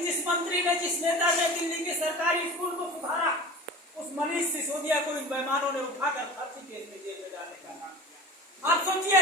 लेकिन जिस मंत्री ने, जिस नेता ने दिल्ली के सरकारी स्कूल को सुधारा, उस मनीष सिसोदिया को इन बेईमानों ने उठाकर फर्जी केस में जेल में डालने का काम किया। आप सोचिए,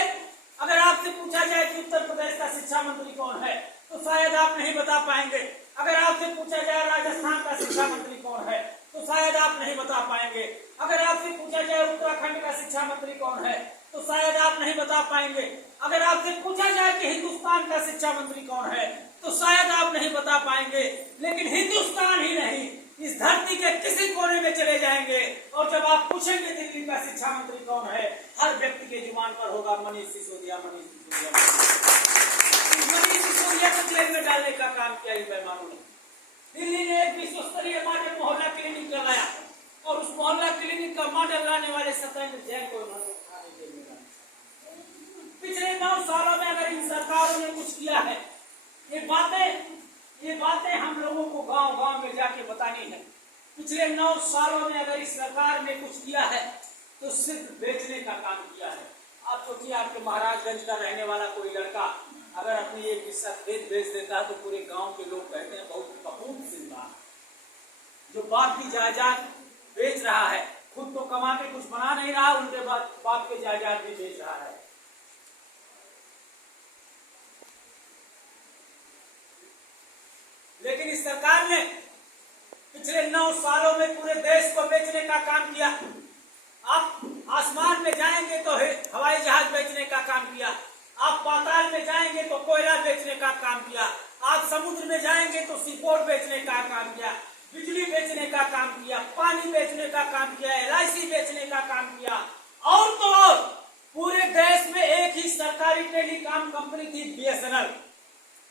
अगर आपसे पूछा जाए कि उत्तर प्रदेश का शिक्षा मंत्री कौन है, तो शायद आप नहीं बता पाएंगे। अगर आपसे पूछा जाए राजस्थान का शिक्षा मंत्री कौन है, तो शायद आप नहीं बता पाएंगे। अगर आपसे पूछा जाए उत्तराखंड का शिक्षा मंत्री कौन है, तो शायद आप नहीं बता पाएंगे। अगर आपसे पूछा जाए कि हिंदुस्तान का शिक्षा मंत्री कौन है, तो शायद आप नहीं बता पाएंगे। लेकिन हिंदुस्तान ही नहीं, इस धरती के किसी कोने में चले जाएंगे और जब आप पूछेंगे दिल्ली का शिक्षा मंत्री कौन है, हर व्यक्ति के जुबान पर होगा मनीष सिसोदिया, मनीष सिसोदिया। मनीष सिसोदिया को जेल में डालने का काम किया इन बेईमानों ने। दिल्ली ने एक विश्व स्तरीय मॉडल मोहल्ला क्लिनिक लगाया और उस मोहल्ला क्लिनिक का मॉडल लाने वाले सत्येंद्र जैन को जेल में डाला। पिछले 9 सालों में अगर इन सरकारों ने कुछ किया है, ये बातें हम लोगों को गांव-गांव में जाके बतानी है। पिछले 9 सालों में अगर इस सरकार ने कुछ किया है तो सिर्फ बेचने का काम किया है। आप सोचिए, आपके महाराजगंज का रहने वाला कोई लड़का अगर अपनी एक हिस्सा खेत बेच देता है तो पूरे गांव के लोग कहते हैं बहुत कपूत जिंदा। जो बाप की जायदाद बेच रहा है, खुद तो कमा के कुछ बना नहीं रहा, उनके बाप के जायदाद भी बेच रहा है। लेकिन इस सरकार ने पिछले 9 सालों में पूरे देश को बेचने का काम किया। आप आसमान में जाएंगे तो हवाई जहाज बेचने का काम किया, आप पाताल में जाएंगे तो कोयला बेचने का काम किया, आप समुद्र में जाएंगे तो सीपोर्ट बेचने का काम किया, बिजली बेचने का काम किया, पानी बेचने का काम किया, LIC बेचने का काम किया। और तो और पूरे देश में एक ही सरकारी टेलीकॉम कंपनी थी, BSNL।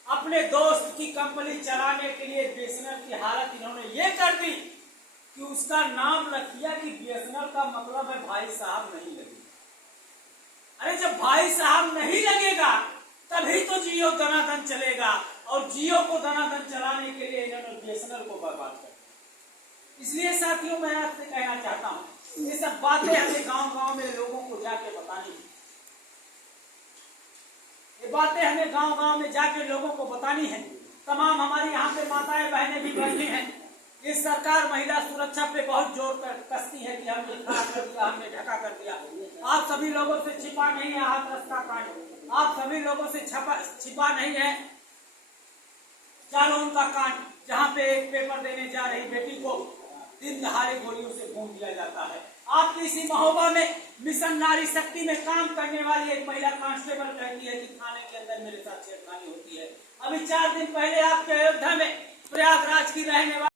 अपने दोस्त की कंपनी चलाने के लिए BSNL की हालत इन्होंने ये कर दी कि उसका नाम रख दिया कि BSNL का मतलब है भाई साहब नहीं लगेगा। अरे जब भाई साहब नहीं लगेगा तभी तो जियो दनादन चलेगा, और जियो को दनादन चलाने के लिए इन्होंने BSNL को बर्बाद कर दिया। इसलिए साथियों, मैं आपसे कहना चाहता हूँ, ये सब बातें हमें गांव-गांव में लोगों को जाके बतानी है। ये बातें हमें गांव-गांव में जाके लोगों को बतानी है। तमाम हमारी यहाँ पे माताएं बहनें भी बैठी हैं। इस सरकार महिला सुरक्षा पे बहुत जोर कसती है कि हमने खड़ा कर दिया, हमने ढका कर दिया। आप सभी लोगों से छिपा नहीं है हाथरस का कांड, आप सभी लोगों से छिपा नहीं है जालौन का कांड, जहाँ पे एक पेपर देने जा रही बेटी को दिन दहाड़े गोलियों से भून दिया जाता है। आपकी इसी महोबा में मिशन नारी शक्ति में काम करने वाली एक महिला कांस्टेबल कहती है कि थाने के अंदर मेरे साथ छेड़खानी होती है। अभी 4 दिन पहले आपके अयोध्या में प्रयागराज की रहने वाली